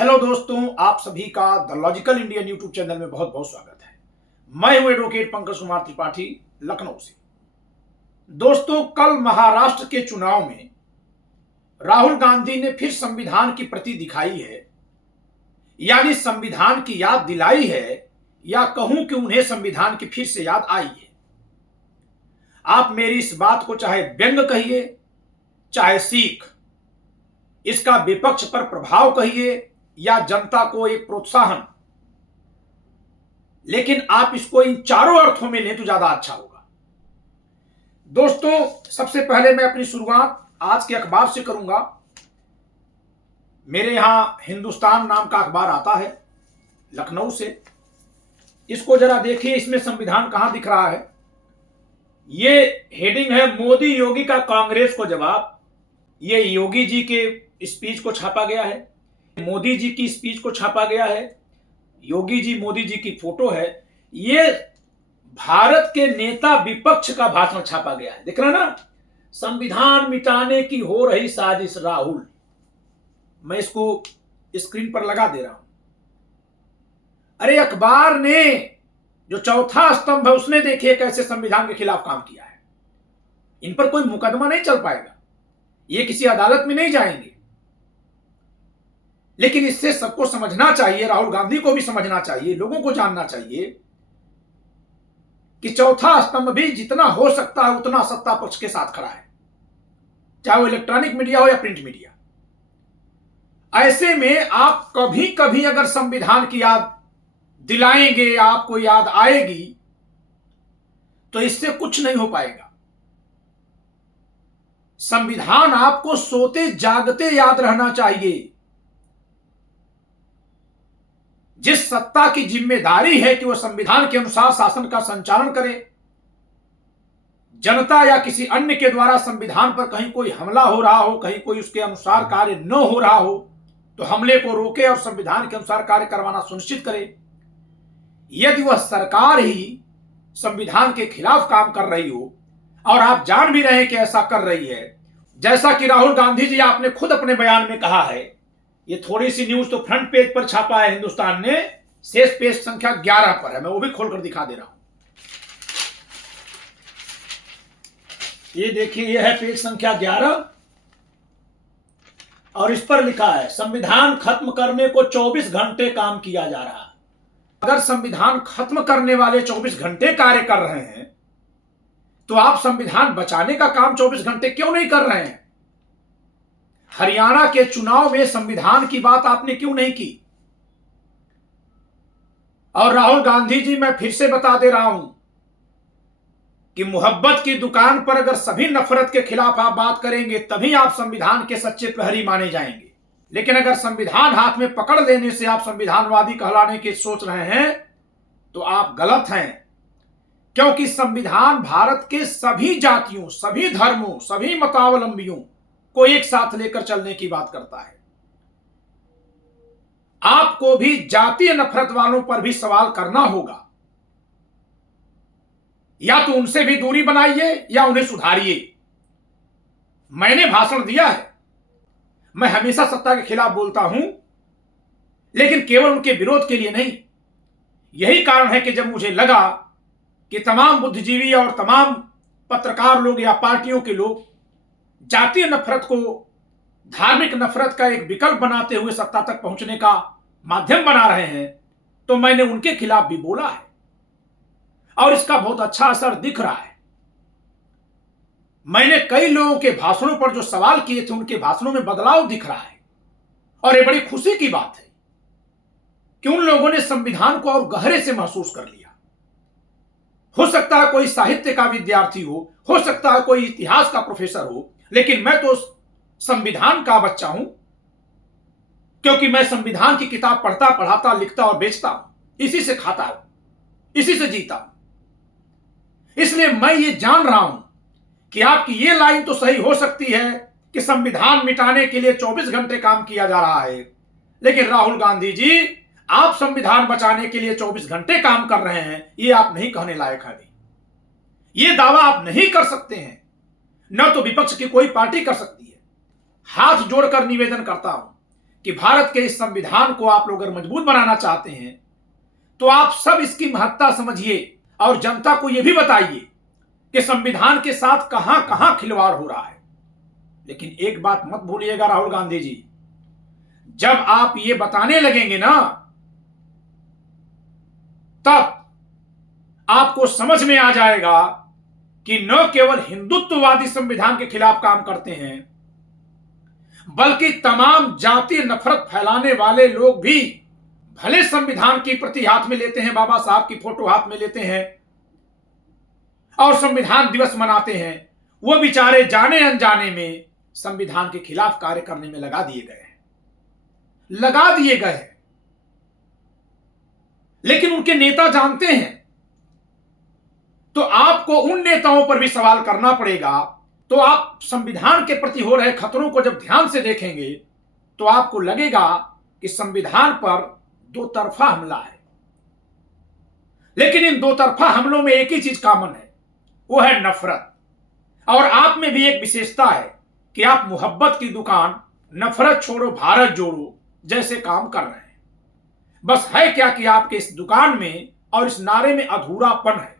Hello दोस्तों, आप सभी का the logical Indian YouTube channel में बहुत बहुत स्वागत है। मैं हूं एडवोकेट पंकज कुमार त्रिपाठी, लखनऊ से। दोस्तों, कल महाराष्ट्र के चुनाव में राहुल गांधी ने फिर संविधान की प्रति दिखाई है, यानी संविधान की याद दिलाई है, या कहूं कि उन्हें संविधान की फिर से याद आई है। आप मेरी इस बात को चाहे व्यंग कहिए, चाहे सीख, इसका विपक्ष पर प्रभाव कहिए या जनता को एक प्रोत्साहन, लेकिन आप इसको इन चारों अर्थों में लें तो ज्यादा अच्छा होगा। दोस्तों, सबसे पहले मैं अपनी शुरुआत आज के अखबार से करूंगा। मेरे यहां हिंदुस्तान नाम का अखबार आता है लखनऊ से। इसको जरा देखिए, इसमें संविधान कहां दिख रहा है। ये हेडिंग है, मोदी योगी का कांग्रेस को जवाब। ये योगी जी के स्पीच को छापा गया है, मोदी जी की स्पीच को छापा गया है। योगी जी, मोदी जी की फोटो है। ये भारत के नेता विपक्ष का भाषण छापा गया है। दिख रहा ना, संविधान मिटाने की हो रही साजिश राहुल। मैं इसको स्क्रीन पर लगा दे रहा हूं। अरे, अखबार ने जो चौथा स्तंभ है उसने देखिए कैसे संविधान के खिलाफ काम किया है। इन पर कोई मुकदमा नहीं चल पाएगा, ये किसी अदालत में नहीं जाएंगे। लेकिन इससे सबको समझना चाहिए, राहुल गांधी को भी समझना चाहिए, लोगों को जानना चाहिए कि चौथा स्तंभ भी जितना हो सकता है उतना सत्ता पक्ष के साथ खड़ा है, चाहे वो इलेक्ट्रॉनिक मीडिया हो या प्रिंट मीडिया। ऐसे में आप कभी कभी अगर संविधान की याद दिलाएंगे, आपको याद आएगी, तो इससे कुछ नहीं हो पाएगा। संविधान आपको सोते जागते याद रहना चाहिए। जिस सत्ता की जिम्मेदारी है कि वह संविधान के अनुसार शासन का संचालन करे, जनता या किसी अन्य के द्वारा संविधान पर कहीं कोई हमला हो रहा हो, कहीं कोई उसके अनुसार कार्य न हो रहा हो, तो हमले को रोके और संविधान के अनुसार कार्य करवाना सुनिश्चित करे। यदि वह सरकार ही संविधान के खिलाफ काम कर रही हो और आप जान भी रहे हैं कि ऐसा कर रही है, जैसा कि राहुल गांधी जी आपने खुद अपने बयान में कहा है। ये थोड़ी सी न्यूज तो फ्रंट पेज पर छापा है हिंदुस्तान ने, शेष पेज संख्या 11 पर है। मैं वो भी खोलकर दिखा दे रहा हूं। ये देखिए, ये है पेज संख्या 11 और इस पर लिखा है, संविधान खत्म करने को 24 घंटे काम किया जा रहा है। अगर संविधान खत्म करने वाले 24 घंटे कार्य कर रहे हैं, तो आप संविधान बचाने का काम 24 घंटे क्यों नहीं कर रहे हैं? हरियाणा के चुनाव में संविधान की बात आपने क्यों नहीं की? और राहुल गांधी जी, मैं फिर से बता दे रहा हूं कि मोहब्बत की दुकान पर अगर सभी नफरत के खिलाफ आप बात करेंगे, तभी आप संविधान के सच्चे प्रहरी माने जाएंगे। लेकिन अगर संविधान हाथ में पकड़ लेने से आप संविधानवादी कहलाने की सोच रहे हैं, तो आप गलत हैं। क्योंकि संविधान भारत के सभी जातियों, सभी धर्मों, सभी मतावलंबियों को एक साथ लेकर चलने की बात करता है। आपको भी जातीय नफरत वालों पर भी सवाल करना होगा। या तो उनसे भी दूरी बनाइए या उन्हें सुधारिए। मैंने भाषण दिया है, मैं हमेशा सत्ता के खिलाफ बोलता हूं, लेकिन केवल उनके विरोध के लिए नहीं। यही कारण है कि जब मुझे लगा कि तमाम बुद्धिजीवी और तमाम पत्रकार लोग या पार्टियों के लोग जातीय नफरत को धार्मिक नफरत का एक विकल्प बनाते हुए सत्ता तक पहुंचने का माध्यम बना रहे हैं, तो मैंने उनके खिलाफ भी बोला है और इसका बहुत अच्छा असर दिख रहा है। मैंने कई लोगों के भाषणों पर जो सवाल किए थे, उनके भाषणों में बदलाव दिख रहा है और ये बड़ी खुशी की बात है कि उन लोगों ने संविधान को और गहरे से महसूस कर लिया। हो सकता है कोई साहित्य का विद्यार्थी हो सकता है कोई इतिहास का प्रोफेसर हो, लेकिन मैं तो संविधान का बच्चा हूं, क्योंकि मैं संविधान की किताब पढ़ता, पढ़ाता, लिखता और बेचता हूं। इसी से खाता हूं, इसी से जीता हूं। इसलिए मैं ये जान रहा हूं कि आपकी ये लाइन तो सही हो सकती है कि संविधान मिटाने के लिए 24 घंटे काम किया जा रहा है, लेकिन राहुल गांधी जी, आप संविधान बचाने के लिए 24 घंटे काम कर रहे हैं, ये आप नहीं कहने लायक है। ये दावा आप नहीं कर सकते हैं, न तो विपक्ष की कोई पार्टी कर सकती है। हाथ जोड़कर निवेदन करता हूं कि भारत के इस संविधान को आप लोग अगर मजबूत बनाना चाहते हैं तो आप सब इसकी महत्ता समझिए और जनता को यह भी बताइए कि संविधान के साथ कहां कहां खिलवाड़ हो रहा है। लेकिन एक बात मत भूलिएगा राहुल गांधी जी, जब आप ये बताने लगेंगे ना, तब आपको समझ में आ जाएगा कि न केवल हिंदुत्ववादी संविधान के खिलाफ काम करते हैं, बल्कि तमाम जातीय नफरत फैलाने वाले लोग भी भले संविधान की प्रति हाथ में लेते हैं, बाबा साहब की फोटो हाथ में लेते हैं और संविधान दिवस मनाते हैं, वो बेचारे जाने अनजाने में संविधान के खिलाफ कार्य करने में लगा दिए गए हैं। लेकिन उनके नेता जानते हैं, तो आपको उन नेताओं पर भी सवाल करना पड़ेगा। तो आप संविधान के प्रति हो रहे खतरों को जब ध्यान से देखेंगे तो आपको लगेगा कि संविधान पर दो तरफा हमला है। लेकिन इन दो तरफा हमलों में एक ही चीज कॉमन है, वो है नफरत। और आप में भी एक विशेषता है कि आप मोहब्बत की दुकान नफरत छोड़ो भारत जोड़ो जैसे काम कर रहे हैं। बस है क्या कि आपके इस दुकान में और इस नारे में अधूरापन है।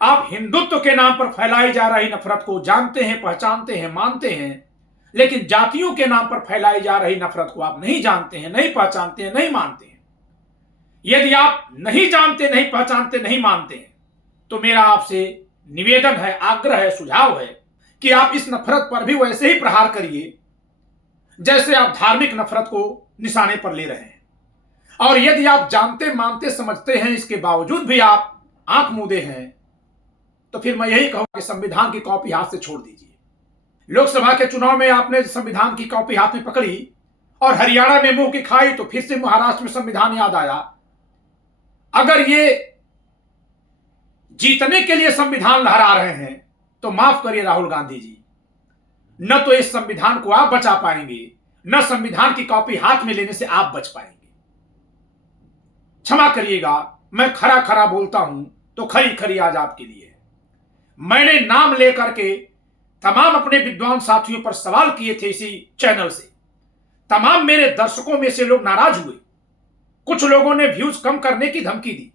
आप हिंदुत्व के नाम पर फैलाई जा रही नफरत को जानते हैं, पहचानते हैं, मानते हैं, लेकिन जातियों के नाम पर फैलाई जा रही नफरत को आप नहीं जानते हैं, नहीं पहचानते हैं, नहीं मानते हैं। यदि आप नहीं जानते, नहीं पहचानते, नहीं मानते हैं, तो मेरा आपसे निवेदन है, आग्रह है, सुझाव है कि आप इस नफरत पर भी वैसे ही प्रहार करिए जैसे आप धार्मिक नफरत को निशाने पर ले रहे हैं। और यदि आप जानते, मानते, समझते हैं, इसके बावजूद भी आप आंख मूंदे हैं, तो फिर मैं यही कहूंगा कि संविधान की कॉपी हाथ से छोड़ दीजिए। लोकसभा के चुनाव में आपने संविधान की कॉपी हाथ में पकड़ी और हरियाणा में मुंह की खाई, तो फिर से महाराष्ट्र में संविधान याद आया। अगर ये जीतने के लिए संविधान लहरा रहे हैं तो माफ करिए राहुल गांधी जी, न तो इस संविधान को आप बचा पाएंगे, न संविधान की कॉपी हाथ में लेने से आप बच पाएंगे। क्षमा करिएगा, मैं खरा खरा बोलता हूं तो खरी खरी आज आपके लिए है। मैंने नाम लेकर के तमाम अपने विद्वान साथियों पर सवाल किए थे इसी चैनल से। तमाम मेरे दर्शकों में से लोग नाराज हुए। कुछ लोगों ने व्यूज कम करने की धमकी दी।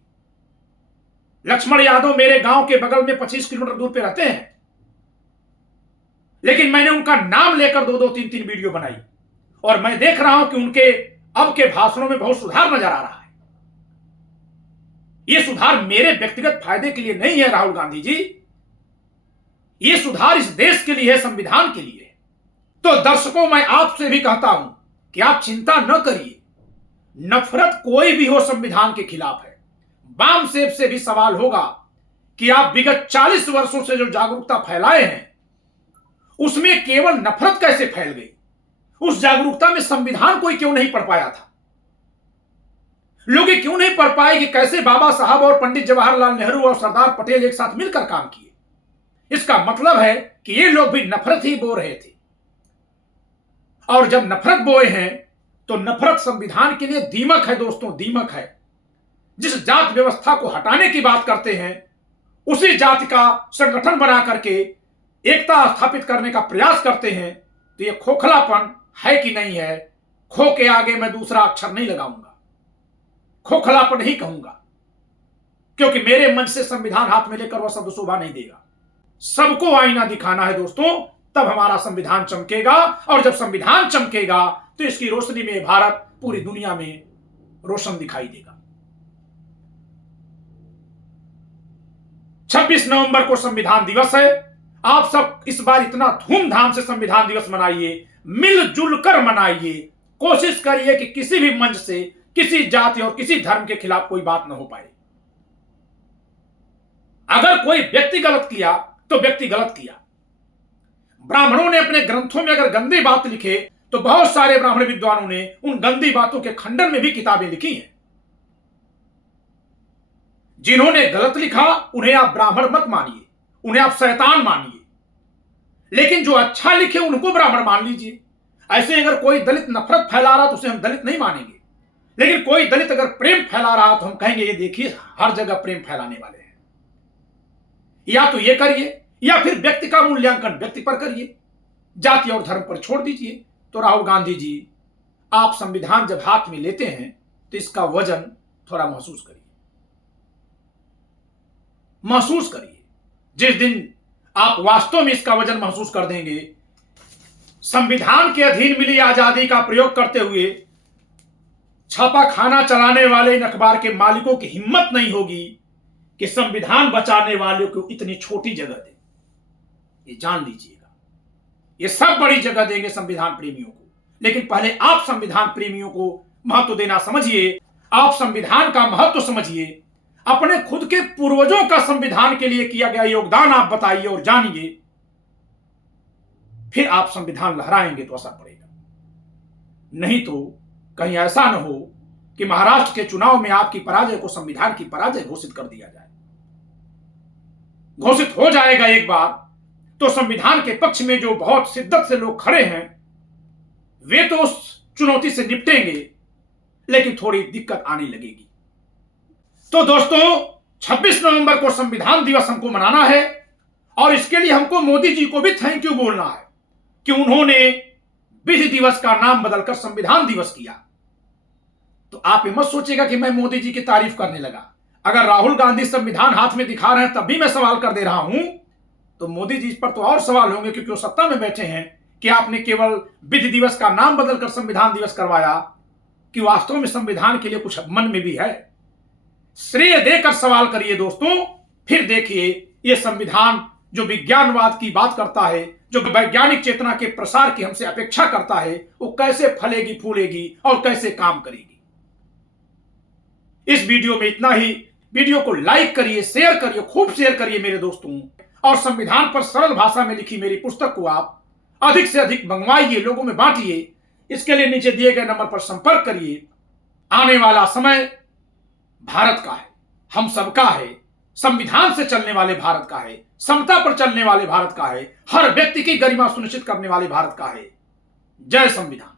लक्ष्मण यादव मेरे गांव के बगल में 25 किलोमीटर दूर पे रहते हैं, लेकिन मैंने उनका नाम लेकर 2-2, 3-3 वीडियो बनाई और मैं देख रहा हूं कि उनके अब के भाषणों में बहुत सुधार नजर आ रहा है। यह सुधार मेरे व्यक्तिगत फायदे के लिए नहीं है राहुल गांधी जी, यह सुधार इस देश के लिए है, संविधान के लिए है। तो दर्शकों, मैं आपसे भी कहता हूं कि आप चिंता न करिए, नफरत कोई भी हो संविधान के खिलाफ है। बाम सेब से भी सवाल होगा कि आप विगत 40 वर्षों से जो जागरूकता फैलाए हैं उसमें केवल नफरत कैसे फैल गई। उस जागरूकता में संविधान कोई क्यों नहीं पढ़ पाया था? लोग ये क्यों नहीं पढ़ पाए कि कैसे बाबा साहब और पंडित जवाहरलाल नेहरू और सरदार पटेल एक साथ मिलकर काम किए। इसका मतलब है कि ये लोग भी नफरत ही बो रहे थे, और जब नफरत बोए हैं तो नफरत संविधान के लिए दीमक है दोस्तों, दीमक है। जिस जात व्यवस्था को हटाने की बात करते हैं उसी जाति का संगठन बना करके एकता स्थापित करने का प्रयास करते हैं, तो यह खोखलापन है कि नहीं है? खो के आगे मैं दूसरा अक्षर नहीं लगाऊंगा, खोखलापन ही कहूंगा, क्योंकि मेरे मन से संविधान हाथ में लेकर वह शब्द शोभा नहीं देगा। सबको आईना दिखाना है दोस्तों, तब हमारा संविधान चमकेगा, और जब संविधान चमकेगा तो इसकी रोशनी में भारत पूरी दुनिया में रोशन दिखाई देगा। 26 नवंबर को संविधान दिवस है। आप सब इस बार इतना धूमधाम से संविधान दिवस मनाइए, मिलजुल कर मनाइए। कोशिश करिए कि किसी भी मंच से किसी जाति और किसी धर्म के खिलाफ कोई बात न हो पाए। अगर कोई व्यक्ति गलत किया तो व्यक्ति गलत किया। ब्राह्मणों ने अपने ग्रंथों में अगर गंदी बात लिखे तो बहुत सारे ब्राह्मण विद्वानों ने उन गंदी बातों के खंडन में भी किताबें लिखी हैं। जिन्होंने गलत लिखा उन्हें आप ब्राह्मण मत मानिए, उन्हें आप शैतान मानिए, लेकिन जो अच्छा लिखे उनको ब्राह्मण मान लीजिए। ऐसे अगर कोई दलित नफरत फैला रहा तो उसे हम दलित नहीं मानेंगे, लेकिन कोई दलित अगर प्रेम फैला रहा तो हम कहेंगे ये देखिए हर जगह प्रेम फैलाने वाले हैं। या तो ये करिए, या फिर व्यक्ति का मूल्यांकन व्यक्ति पर करिए, जाति और धर्म पर छोड़ दीजिए। तो राहुल गांधी जी, आप संविधान जब हाथ में लेते हैं तो इसका वजन थोड़ा महसूस करिए। महसूस करिए, जिस दिन आप वास्तव में इसका वजन महसूस कर देंगे, संविधान के अधीन मिली आजादी का प्रयोग करते हुए छापा खाना चलाने वाले इन अखबार के मालिकों की हिम्मत नहीं होगी कि संविधान बचाने वालों को इतनी छोटी जगह दे। ये जान लीजिएगा, ये सब बड़ी जगह देंगे संविधान प्रेमियों को, लेकिन पहले आप संविधान प्रेमियों को महत्व देना समझिए। आप संविधान का महत्व समझिए, अपने खुद के पूर्वजों का संविधान के लिए किया गया योगदान आप बताइए और जानिए, फिर आप संविधान लहराएंगे तो असर पड़ेगा। नहीं तो कहीं ऐसा न हो कि महाराष्ट्र के चुनाव में आपकी पराजय को संविधान की पराजय घोषित कर दिया जाए। घोषित हो जाएगा एक बार तो संविधान के पक्ष में जो बहुत शिद्दत से लोग खड़े हैं वे तो उस चुनौती से निपटेंगे, लेकिन थोड़ी दिक्कत आने लगेगी। तो दोस्तों, 26 नवंबर को संविधान दिवस हमको मनाना है और इसके लिए हमको मोदी जी को भी थैंक यू बोलना है कि उन्होंने विधि दिवस का नाम बदलकर संविधान दिवस किया। तो आप ये मत सोचिएगा कि मैं मोदी जी की तारीफ करने लगा। अगर राहुल गांधी संविधान हाथ में दिखा रहे हैं तब भी मैं सवाल कर दे रहा हूं, तो मोदी जी पर तो और सवाल होंगे, क्योंकि वो सत्ता में बैठे हैं कि आपने केवल विधि दिवस का नाम बदलकर संविधान दिवस करवाया, कि वास्तव में संविधान के लिए कुछ मन में भी है। श्रेय देकर सवाल करिए दोस्तों, फिर देखिए यह संविधान जो विज्ञानवाद की बात करता है, जो वैज्ञानिक चेतना के प्रसार की हमसे अपेक्षा करता है, वो कैसे फलेगी फूलेगी और कैसे काम करेगी। इस वीडियो में इतना ही। वीडियो को लाइक करिए, शेयर करिए, खूब शेयर करिए मेरे दोस्तों, और संविधान पर सरल भाषा में लिखी मेरी पुस्तक को आप अधिक से अधिक मंगवाइए, लोगों में बांटिए। इसके लिए नीचे दिए गए नंबर पर संपर्क करिए। आने वाला समय भारत का है, हम सबका है, संविधान से चलने वाले भारत का है, समता पर चलने वाले भारत का है, हर व्यक्ति की गरिमा सुनिश्चित करने वाले भारत का है। जय संविधान।